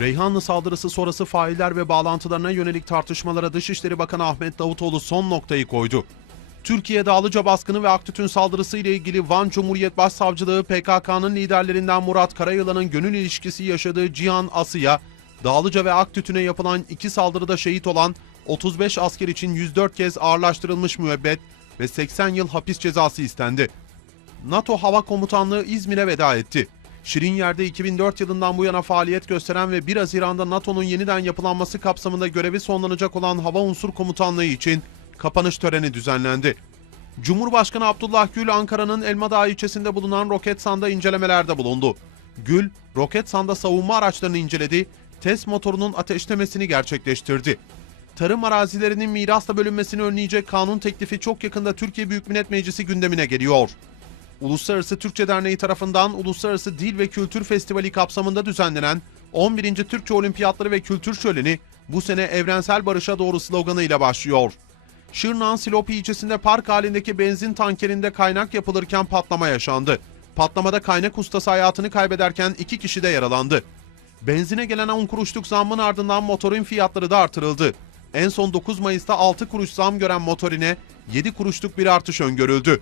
Reyhanlı saldırısı sonrası failler ve bağlantılarına yönelik tartışmalara Dışişleri Bakanı Ahmet Davutoğlu son noktayı koydu. Türkiye Dağlıca baskını ve Aktüt'ün saldırısı ile ilgili Van Cumhuriyet Başsavcılığı PKK'nın liderlerinden Murat Karayılan'ın gönül ilişkisi yaşadığı Cihan Ası'ya, Dağlıca ve Aktüt'üne yapılan iki saldırıda şehit olan 35 asker için 104 kez ağırlaştırılmış müebbet ve 80 yıl hapis cezası istendi. NATO Hava Komutanlığı İzmir'e veda etti. Şirinyer'de 2004 yılından bu yana faaliyet gösteren ve 1 Haziran'da NATO'nun yeniden yapılanması kapsamında görevi sonlanacak olan Hava Unsur Komutanlığı için kapanış töreni düzenlendi. Cumhurbaşkanı Abdullah Gül Ankara'nın Elmadağ ilçesinde bulunan Roketsan'da incelemelerde bulundu. Gül, Roketsan'da savunma araçlarını inceledi, test motorunun ateşlemesini gerçekleştirdi. Tarım arazilerinin mirasla bölünmesini önleyecek kanun teklifi çok yakında Türkiye Büyük Millet Meclisi gündemine geliyor. Uluslararası Türkçe Derneği tarafından Uluslararası Dil ve Kültür Festivali kapsamında düzenlenen 11. Türkçe Olimpiyatları ve Kültür Şöleni bu sene evrensel barışa doğru sloganıyla başlıyor. Şırnak'ın Silopi ilçesinde park halindeki benzin tankerinde kaynak yapılırken patlama yaşandı. Patlamada kaynak ustası hayatını kaybederken iki kişi de yaralandı. Benzine gelen 10 kuruşluk zammın ardından motorin fiyatları da artırıldı. En son 9 Mayıs'ta 6 kuruş zam gören motorine 7 kuruşluk bir artış öngörüldü.